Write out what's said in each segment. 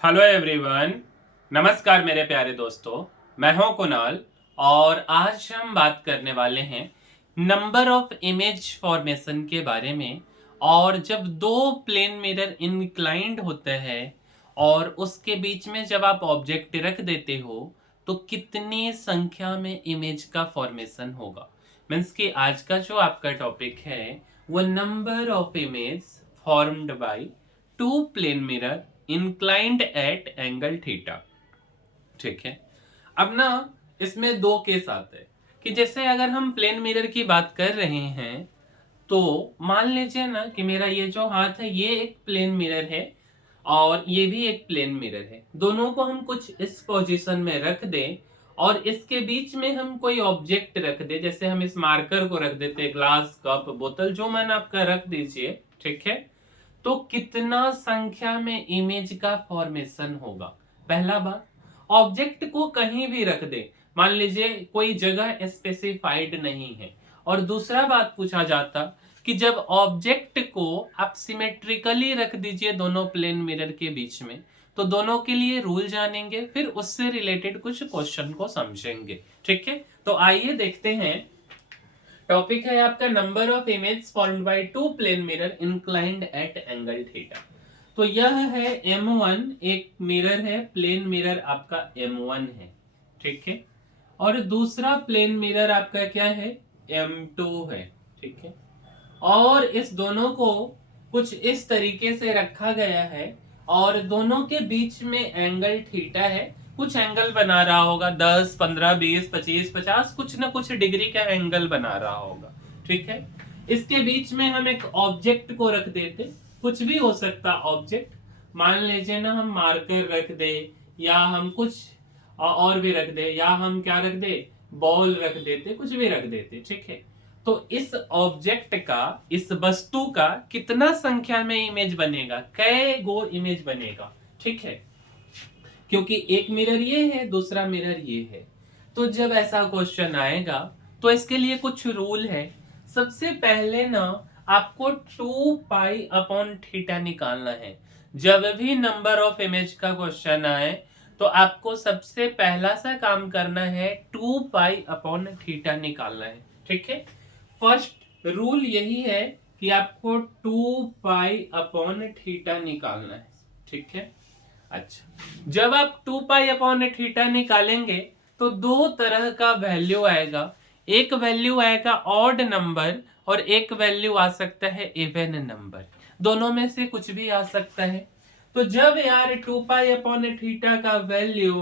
Hello everyone. नमस्कार मेरे प्यारे दोस्तों। मैं हूं कुणाल और आज हम बात करने वाले हैं नंबर ऑफ इमेज फॉर्मेशन के बारे में। और जब दो प्लेन मिरर इंक्लाइंड होते हैं और उसके बीच में जब आप ऑब्जेक्ट रख देते हो तो कितनी संख्या में इमेज का फॉर्मेशन होगा। मीन्स कि आज का जो आपका टॉपिक है वो number of image formed by two plane mirror inclined at angle theta. ठीक है। अब ना इसमें दो केस आते हैं कि जैसे अगर हम प्लेन मिरर की बात कर रहे हैं तो मान लीजिए ना कि मेरा ये जो हाथ है ये एक प्लेन मिरर है और ये भी एक प्लेन मिरर है। दोनों को हम कुछ इस पोजीशन में रख दें और इसके बीच में हम कोई ऑब्जेक्ट रख दे, जैसे हम इस मार्कर को रख देते, ग्लास, कप, बोतल, जो मन आपका रख दीजिए। ठीक है। तो कितना संख्या में इमेज का फॉर्मेशन होगा। पहला बात, ऑब्जेक्ट को कहीं भी रख दे, मान लीजिए कोई जगह स्पेसिफाइड नहीं है। और दूसरा बात पूछा जाता कि जब ऑब्जेक्ट को आप सिमेट्रिकली रख दीजिए दोनों प्लेन मिरर के बीच में, तो दोनों के लिए रूल जानेंगे, फिर उससे रिलेटेड कुछ क्वेश्चन को समझेंगे। ठीक है। तो आइए देखते हैं। टॉपिक है आपका number of image formed by two plane mirror inclined at angle theta. तो यह है M1, एक मिरर है, प्लेन मिरर आपका M1 है। ठीक है। और दूसरा प्लेन मिरर आपका क्या है, M2 है। ठीक है। और इस दोनों को कुछ इस तरीके से रखा गया है और दोनों के बीच में एंगल थीटा है। कुछ एंगल बना रहा होगा, 10, 15, 20, 25, 50, कुछ ना कुछ डिग्री का एंगल बना रहा होगा। ठीक है। इसके बीच में हम एक ऑब्जेक्ट को रख देते, कुछ भी हो सकता ऑब्जेक्ट। मान लीजिए ना हम मार्कर रख दे, या हम कुछ और भी रख दे, या हम क्या रख दे, बॉल रख देते, कुछ भी रख देते। ठीक है। तो इस ऑब्जेक्ट का, इस वस्तु का कितना संख्या में इमेज बनेगा, कै गो इमेज बनेगा। ठीक है। क्योंकि एक मिरर ये है, दूसरा मिरर ये है। तो जब ऐसा क्वेश्चन आएगा तो इसके लिए कुछ रूल है। सबसे पहले ना आपको 2 पाई अपॉन थीटा निकालना है। जब भी नंबर ऑफ इमेज का क्वेश्चन आए तो आपको सबसे पहला सा काम करना है 2 पाई अपॉन थीटा निकालना है। ठीक है। फर्स्ट रूल यही है कि आपको 2 पाई अपॉन थीटा निकालना है। ठीक है। अच्छा, जब आप 2 पाई अपॉन थीटा निकालेंगे तो दो तरह का वैल्यू आएगा। एक वैल्यू आएगा ऑड नंबर और एक वैल्यू आ सकता है इवन नंबर। दोनों में से कुछ भी आ सकता है। तो जब यार 2 पाई अपॉन थीटा का वैल्यू,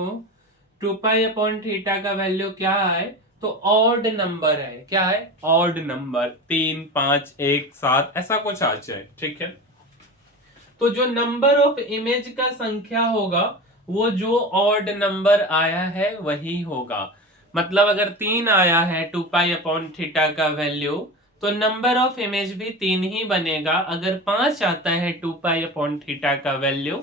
2 पाई अपॉन थीटा का वैल्यू क्या है, तो ऑड नंबर है। क्या है, ऑड नंबर, 3, 5, 1, 7 ऐसा कुछ आ जाए। ठीक है। तो जो नंबर ऑफ इमेज का संख्या होगा वो जो ऑड नंबर आया है वही होगा। मतलब अगर 3 आया है 2 पाई अपॉन थीटा का वैल्यू, तो नंबर ऑफ इमेज भी 3 ही बनेगा। अगर 5 आता है 2 पाई अपॉन थीटा का वैल्यू,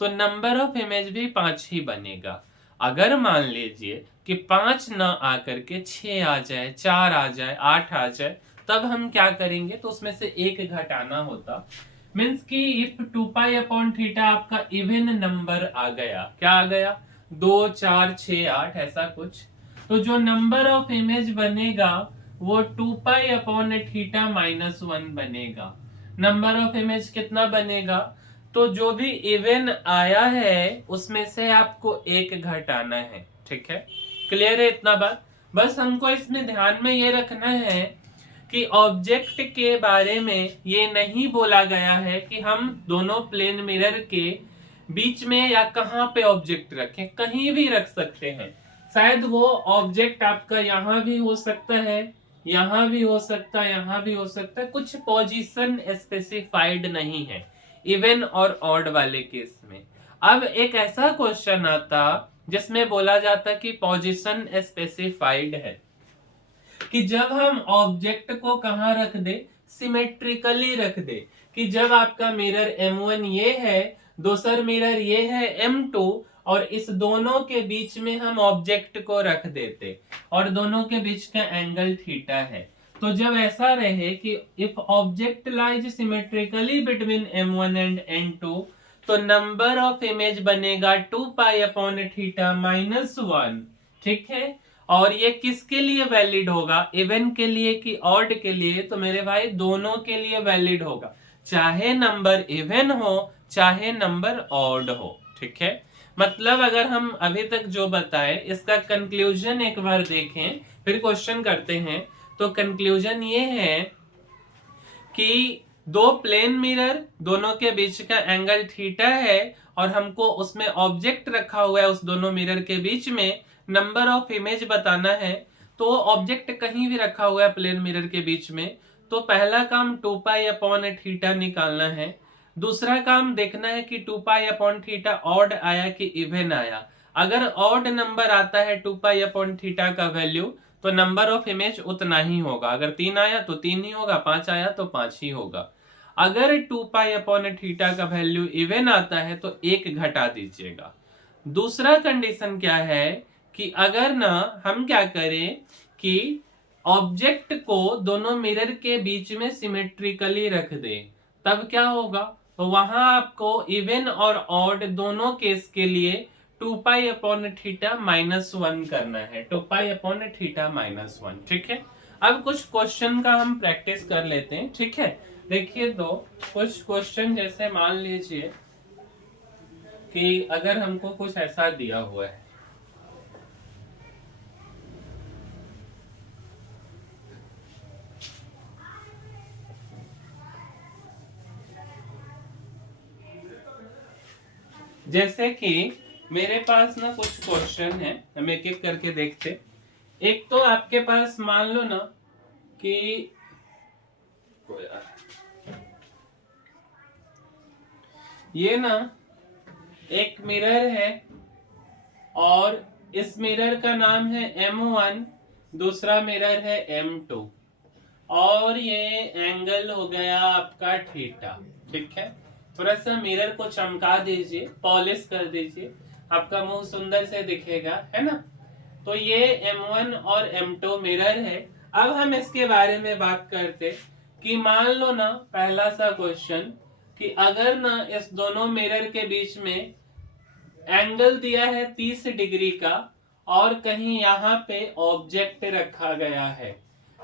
तो नंबर ऑफ इमेज भी 5 ही बनेगा। अगर मान लीजिए कि 5 ना आकर के 6 आ जाए, 4 आ जाए, 8 आ जाए, तब हम क्या करेंगे, तो उसमें से एक घटाना होता। मीन्स कि इफ 2 पाई अपॉन थीटा आपका इवन नंबर आ गया, क्या आ गया, 2, 4, 6, 8 ऐसा कुछ, तो जो नंबर ऑफ इमेज बनेगा वो 2 पाई अपॉन थीटा -1 बनेगा। नंबर ऑफ इमेज कितना बनेगा, तो जो भी इवन आया है उसमें से आपको एक घटाना है। ठीक है। क्लियर है इतना बात। बस हमको इसमें ध्यान में ये रखना है कि ऑब्जेक्ट के बारे में ये नहीं बोला गया है कि हम दोनों प्लेन मिरर के बीच में या कहां पे ऑब्जेक्ट रखें, कहीं भी रख सकते हैं। शायद वो ऑब्जेक्ट आपका यहां भी हो सकता है, यहां भी हो सकता है, यहां भी हो सकता है, कुछ पोजीशन स्पेसिफाइड नहीं है इवन और ऑड वाले केस में। अब एक ऐसा क्वेश्चन आता जिसमें बोला जाता कि पोजीशन स्पेसिफाइड है, कि जब हम ऑब्जेक्ट को कहां रख दे, सिमेट्रिकली रख दे। कि जब आपका मिरर M1 ये है, दूसर मिरर ये है M2, और इस दोनों के बीच में हम ऑब्जेक्ट को रख देते और दोनों के बीच का एंगल थीटा है। तो जब ऐसा रहे कि if object lies symmetrically between M1 and M2, तो नंबर ऑफ इमेज बनेगा 2π/θ-1। ठीक है, और ये किसके लिए वैलिड होगा, इवन के लिए कि ऑड के लिए? तो मेरे भाई दोनों के लिए वैलिड होगा, चाहे नंबर इवन हो चाहे नंबर ऑड हो। ठीक है, मतलब अगर हम अभी तक जो बताए इसका कंक्लूजन एक बार देखें फिर क्वेश्चन करते हैं। तो कंक्लूजन ये है कि दो प्लेन मिरर, दोनों के बीच का एंगल थीटा है और हमको उसमें ऑब्जेक्ट रखा हुआ है उस दोनों मिरर के बीच में, नंबर ऑफ इमेज बताना है। तो ऑब्जेक्ट कहीं भी रखा हुआ है प्लेन मिरर के बीच में, तो पहला काम 2π/θ निकालना है। दूसरा काम देखना है कि 2π/θ ऑड आया कि इवन आया। अगर ऑड नंबर आता है 2π/θ का वैल्यू तो नंबर ऑफ इमेज उतना ही होगा, अगर 3 आया तो 3 ही होगा, 5 आया तो 5 ही होगा। अगर 2π/θ का वैल्यू इवन आता है तो 1 घटा दीजिएगा। दूसरा कंडीशन क्या है कि अगर ना हम क्या करें कि ऑब्जेक्ट को दोनों मिरर के बीच में सिमेट्रिकली रख दें, तब क्या होगा? तो वहां आपको इवन और ऑड दोनों केस के लिए 2π/θ-1 करना है, 2π/θ-1। ठीक है, अब कुछ क्वेश्चन का हम प्रैक्टिस कर लेते हैं। ठीक है, देखिए तो कुछ क्वेश्चन जैसे मान लीजिए कि अगर हमको कुछ ऐसा दिया हुआ है, जैसे कि मेरे पास ना कुछ क्वेश्चन है, हम एक एक करके देखते। एक तो आपके पास मान लो ना कि ये ना एक मिरर है और इस मिरर का नाम है M1, दूसरा मिरर है M2 और ये एंगल हो गया आपका थीटा। ठीक है, थोड़ा सा मिरर को चमका दीजिए, पॉलिश कर दीजिए, आपका मुंह सुंदर से दिखेगा, है ना। तो ये M1 और M2 मिरर है। अब हम इसके बारे में बात करते कि मान लो ना पहला सा क्वेश्चन कि अगर ना इस दोनों मिरर के बीच में एंगल दिया है 30 डिग्री का और कहीं यहाँ पे ऑब्जेक्ट रखा गया है,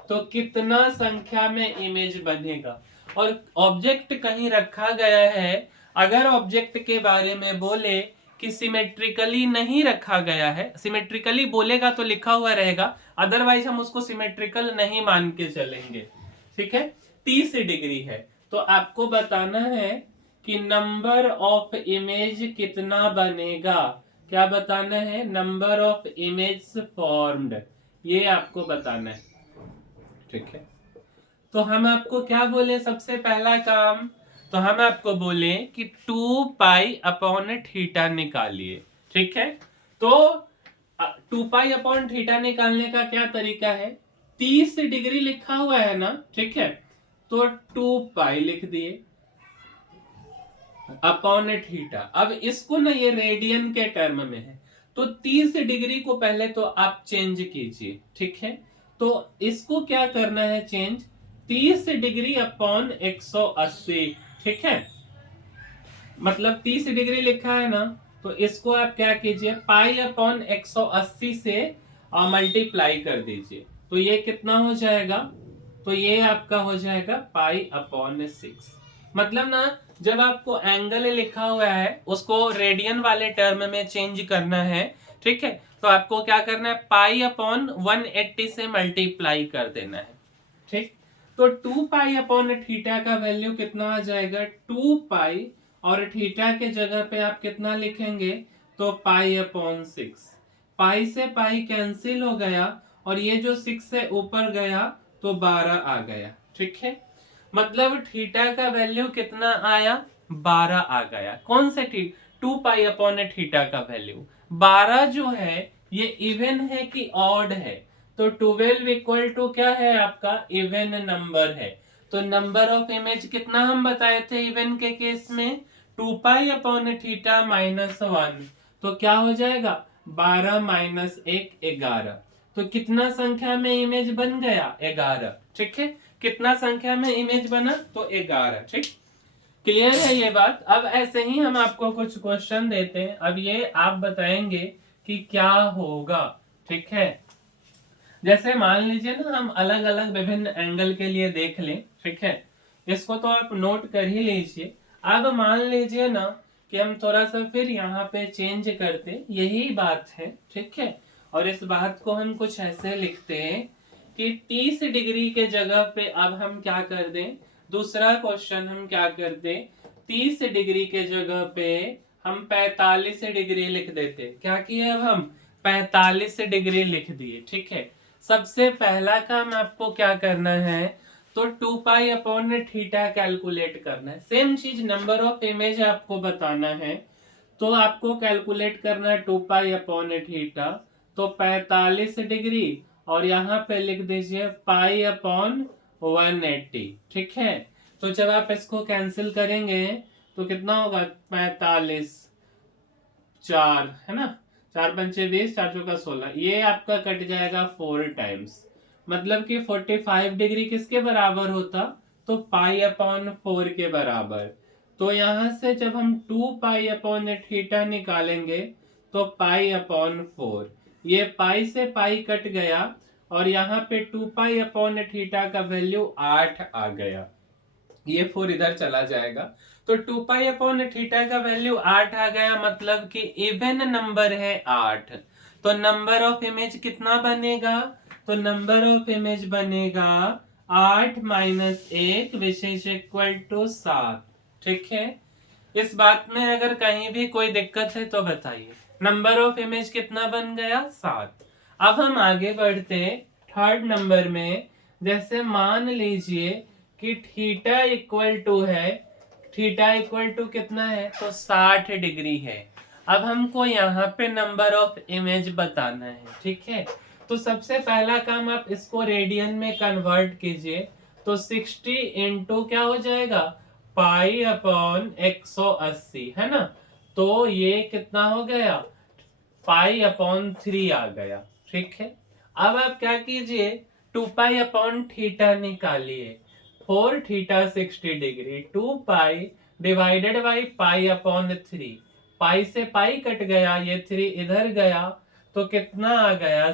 तो कितना संख्या में इमेज बनेगा? और ऑब्जेक्ट कहीं रखा गया है, अगर ऑब्जेक्ट के बारे में बोले कि सिमेट्रिकली नहीं रखा गया है, सिमेट्रिकली बोलेगा तो लिखा हुआ रहेगा, अदरवाइज हम उसको सिमेट्रिकल नहीं मान के चलेंगे। ठीक है, 30 डिग्री है तो आपको बताना है कि नंबर ऑफ इमेज कितना बनेगा। क्या बताना है? नंबर ऑफ इमेज फॉर्म्ड, ये आपको बताना है। ठीक है, तो हम आपको क्या बोले? सबसे पहला काम तो हम आपको बोले कि 2π/θ निकालिए। ठीक है, तो 2π/θ निकालने का क्या तरीका है? 30 डिग्री लिखा हुआ है ना, ठीक है, तो 2π लिख दिए अपॉन थीटा। अब इसको ना ये रेडियन के टर्म में है, तो 30 डिग्री को पहले तो आप चेंज कीजिए। ठीक है, तो इसको क्या करना है चेंज? 30 degree upon 180। ठीक है, मतलब 30 डिग्री लिखा है ना, तो इसको आप क्या कीजिए, π/180 से मल्टीप्लाई कर दीजिए। तो ये कितना हो जाएगा? तो ये आपका हो जाएगा π/6। मतलब ना जब आपको एंगल लिखा हुआ है उसको रेडियन वाले टर्म में चेंज करना है, ठीक है, तो आपको क्या करना है, π/180 से मल्टीप्लाई कर देना है। ठीक, तो 2π/θ का वैल्यू कितना आ जाएगा? 2π और थीटा के जगह पे आप कितना लिखेंगे? तो π/6। पाई से पाई कैंसिल हो गया और ये जो 6 से ऊपर गया तो 12 आ गया। ठीक है, मतलब थीटा का वैल्यू कितना आया? 12 आ गया। कौन से 2π/θ का वैल्यू 12 जो है ये इवन है कि ऑड है? तो 12 इक्वल टू क्या है आपका? इवन नंबर है। तो नंबर ऑफ इमेज कितना हम बताए थे इवन के केस में? 2π/θ-1। तो क्या हो जाएगा? 12 - 1 11। तो कितना संख्या में इमेज बन गया? 11। ठीक है, कितना संख्या में इमेज बना? तो 11। ठीक, क्लियर है ये बात। अब ऐसे ही हम आपको कुछ क्वेश्चन देते हैं, अब ये आप बताएंगे कि क्या होगा। ठीक है, जैसे मान लीजिए ना हम अलग अलग विभिन्न एंगल के लिए देख लें। ठीक है, इसको तो आप नोट कर ही लीजिए। अब मान लीजिए ना कि हम थोड़ा सा फिर यहाँ पे चेंज करते, यही बात है। ठीक है, और इस बात को हम कुछ ऐसे लिखते हैं कि 30 डिग्री के जगह पे अब हम क्या कर दें, दूसरा क्वेश्चन हम क्या कर दें, 30 डिग्री के जगह पे हम 45 डिग्री लिख देते। क्या किए, अब हम 45 डिग्री लिख दिए। ठीक है, सबसे पहला काम आपको क्या करना है, तो 2 पाई अपॉन थीटा कैलकुलेट करना है। सेम चीज नंबर ऑफ इमेज आपको बताना है, तो आपको कैलकुलेट करना है 2 पाई अपॉन थीटा, तो 45 डिग्री और यहाँ पे लिख दीजिए पाई अपॉन 180। ठीक है, तो जब आप इसको कैंसिल करेंगे तो कितना होगा, 45 4 है ना, 4 पंचे 20, 4 चौका 16, ये आपका कट जाएगा 4 टाइम्स। मतलब कि 45 डिग्री किसके बराबर होता, तो पाई अपॉन 4 के बराबर। तो यहां से जब हम 2 पाई अपॉन थीटा निकालेंगे तो पाई अपॉन 4, ये पाई से पाई कट गया और यहाँ पे 2 पाई अपॉन थीटा का वैल्यू 8 आ गया, ये 4 इधर चला जाएगा। तो 2 पाई अपॉन थीटा का वैल्यू 8 आ गया, मतलब कि इवन नंबर है 8। तो नंबर ऑफ इमेज कितना बनेगा, तो नंबर ऑफ इमेज बनेगा 8 minus 1 which is equal to 7। ठीक है, इस बात में अगर कहीं भी कोई दिक्कत है तो बताइए। नंबर ऑफ इमेज कितना बन गया, 7। अब हम आगे बढ़ते थर्ड नंबर में। जैसे मान लीजिए कि थीटा इक्वल टू है, थीटा इक्वल टू कितना है, तो 60 डिग्री है। अब हमको यहाँ पे नंबर ऑफ इमेज बताना है। ठीक है, तो सबसे पहला काम आप इसको रेडियन में कन्वर्ट कीजिए, तो 60 इंटू क्या हो जाएगा, पाई अपॉन 180 है ना, तो ये कितना हो गया, पाई अपॉन 3 आ गया। ठीक है, अब आप क्या कीजिए, 2 पाई अपॉन थीटा निकालिए, 4 theta 60 degree, 2 pi divided by pi upon 3, पाई से पाई कट गया, ये 3 इधर गया, तो कितना आ गया,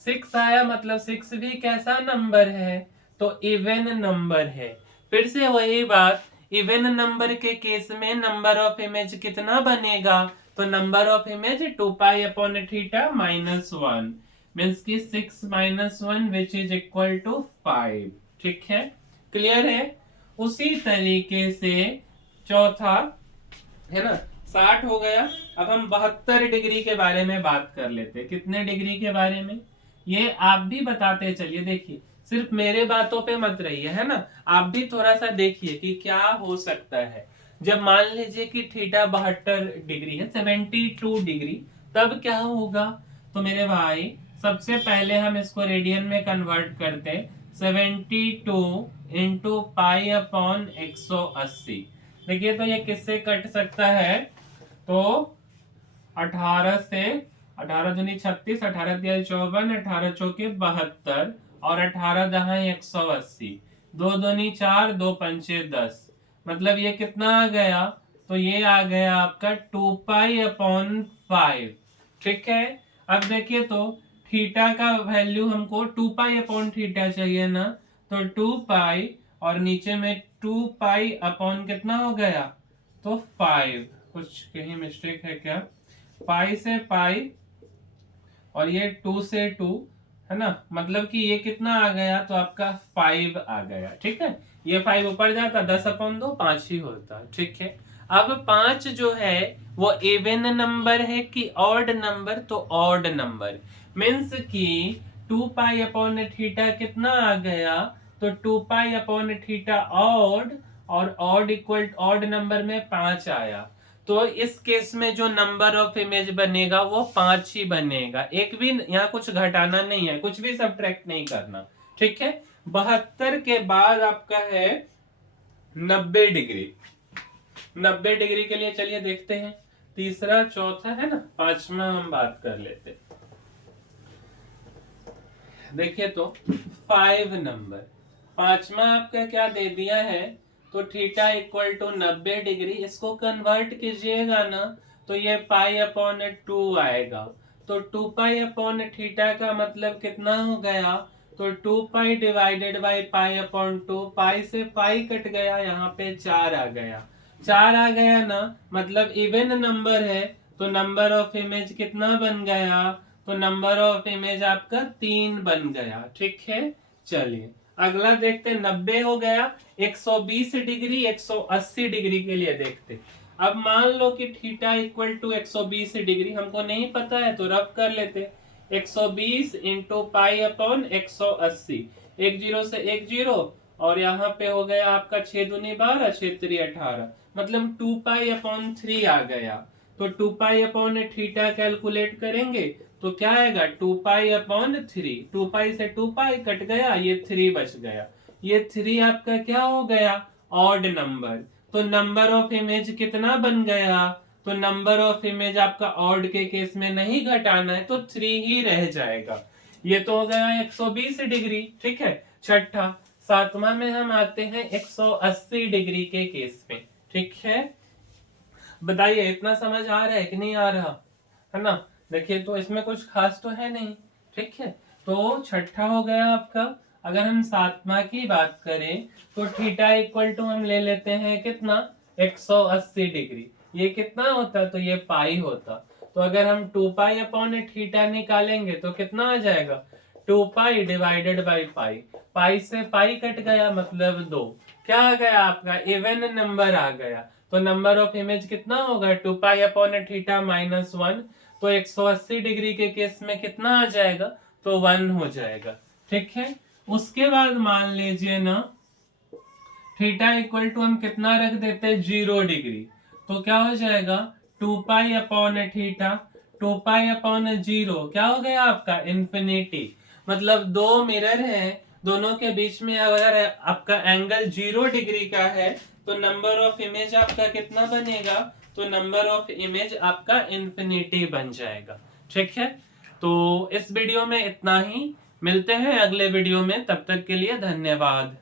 6 आया। मतलब 6 भी कैसा नंबर है, तो इवन नंबर है। फिर से वही बात, इवन नंबर के केस में नंबर ऑफ इमेज कितना बनेगा, तो number of image 2 pi upon theta minus 1, means की 6 minus 1 which is equal to 5। ठीक है, क्लियर है। उसी तरीके से चौथा है ना, 60 हो गया। अब हम 72 डिग्री के बारे में बात कर लेते हैं। कितने डिग्री के बारे में, ये आप भी बताते चलिए। देखिए, सिर्फ मेरे बातों पे मत रहिए, है ना, आप भी थोड़ा सा देखिए कि क्या हो सकता है। जब मान लीजिए कि थीटा 72 डिग्री है, 72 डिग्री, तब क्या होगा, तो मेरे भाई सबसे पहले हम इसको रेडियन में कन्वर्ट करते हैं, 72 इंटू पाई अपॉन 180। देखिए, तो ये किससे कट सकता है, तो 18 से, 18 दूनी 36, 18 तिया 54, 18 चौके 72 और 18 दहा 180, 2 दूनी 4, 2 पंचे 10। मतलब ये कितना आ गया, तो ये आ गया आपका 2 पाई अपॉन 5। ठीक है, अब देखिए तो थीटा का वैल्यू हमको 2 पाई अपॉन थीटा चाहिए ना, तो 2 पाई और नीचे में 2 पाई अपॉन कितना हो गया, तो 5। कुछ कहीं मिस्टेक है क्या, पाई से पाई और ये 2 से 2 है ना, मतलब कि ये कितना आ गया, तो आपका 5 आ गया। ठीक है, ये 5 ऊपर जाता, 10 अपॉन 2 5 ही होता। ठीक है, अब 5 जो है वो इवन नंबर है कि ऑड नंबर, तो ऑड नंबर, मीन्स कि 2 पाई अपॉन थीटा कितना आ गया, तो 2 पाई अपॉन थीटा ऑड, और ऑड इक्वल ऑड नंबर में 5 आया। तो इस केस में जो नंबर ऑफ इमेज बनेगा वो 5 ही बनेगा, एक भी यहाँ कुछ घटाना नहीं है, कुछ भी सब्ट्रैक्ट नहीं करना। ठीक है, 72 के बाद आपका है 90 डिग्री। 90 डिग्री के लिए चलिए देखते हैं, तीसरा चौथा है ना, पांचवा हम बात कर लेते। देखिए तो 5 नंबर, पांचवा आपका क्या दे दिया है, तो थीटा इक्वल टू 90 डिग्री। इसको कन्वर्ट कीजिएगा ना तो ये पाई अपॉन 2 आएगा। तो 2 पाई अपॉन थीटा का मतलब कितना हो गया? तो 2 पाई डिवाइडेड बाई पाई अपॉन 2, पाई से पाई कट गया, यहाँ पे 4 आ गया। 4 आ गया ना, मतलब इवन नंबर है, तो नंबर ऑफ इमेज कितना बन गया? तो नंबर ऑफ इमेज आपका 3 बन गया। ठीक है, चलिए अगला देखते। 90 हो गया, 120 डिग्री 180 डिग्री के लिए देखते। अब मान लो कि थीटा इक्वल टू 120 डिग्री, हमको नहीं पता है तो रफ कर लेते। 120 इंटू पाई अपॉन 180, एक जीरो से एक जीरो, और यहाँ पे हो गया आपका 6 दूनी 12, 6 3 18, मतलब 2 पाई अपॉन 3 आ गया। तो 2 पाई अपॉन थीटा कैलकुलेट करेंगे तो क्या आएगा? 2 पाई अपॉन 3, 2 पाई से 2 पाई कट गया, ये 3 बच गया। ये 3 आपका क्या हो गया? Odd number. तो नंबर ऑफ इमेज कितना बन गया? तो नंबर ऑफ इमेज आपका ऑड के केस में नहीं घटाना है तो 3 ही रह जाएगा। ये तो हो गया 120 डिग्री। ठीक है, छठा। सातवां में हम आते हैं 180 डिग्री के केस में। ठीक है, बताइए इतना समझ आ रहा है कि नहीं आ रहा? है ना? देखिए तो इसमें कुछ खास तो है नहीं। ठीक है, तो छठा हो गया आपका। अगर हम सातवां की बात करें तो थीटा इक्वल टू हम ले लेते हैं कितना? 180 डिग्री। ये कितना होता? तो ये पाई होता। तो अगर हम 2 पाई अपॉन थीटा निकालेंगे तो कितना आ जाएगा? 2 पाई डिवाइडेड बाई पाई, पाई से पाई कट गया, मतलब 2। क्या आ गया आपका? इवन नंबर आ गया। तो नंबर ऑफ इमेज कितना होगा? 2 पाई अपॉन थीटा माइनस 1। तो 180 डिग्री के केस में कितना आ जाएगा? तो 1 हो जाएगा। ठीक है, उसके बाद मान लीजिए ना थीटा इक्वल टू हम कितना रख देते हैं? 0 डिग्री। तो क्या हो जाएगा? 2 pi upon theta, 2 pi upon 0 क्या हो गया आपका? इन्फिनिटी। मतलब दो मिरर है, दोनों के बीच में अगर आपका एंगल 0 डिग्री का है तो नंबर ऑफ इमेज आपका कितना बनेगा? तो नंबर ऑफ इमेज आपका इन्फिनिटी बन जाएगा। ठीक है, तो इस वीडियो में इतना ही। मिलते हैं अगले वीडियो में, तब तक के लिए धन्यवाद।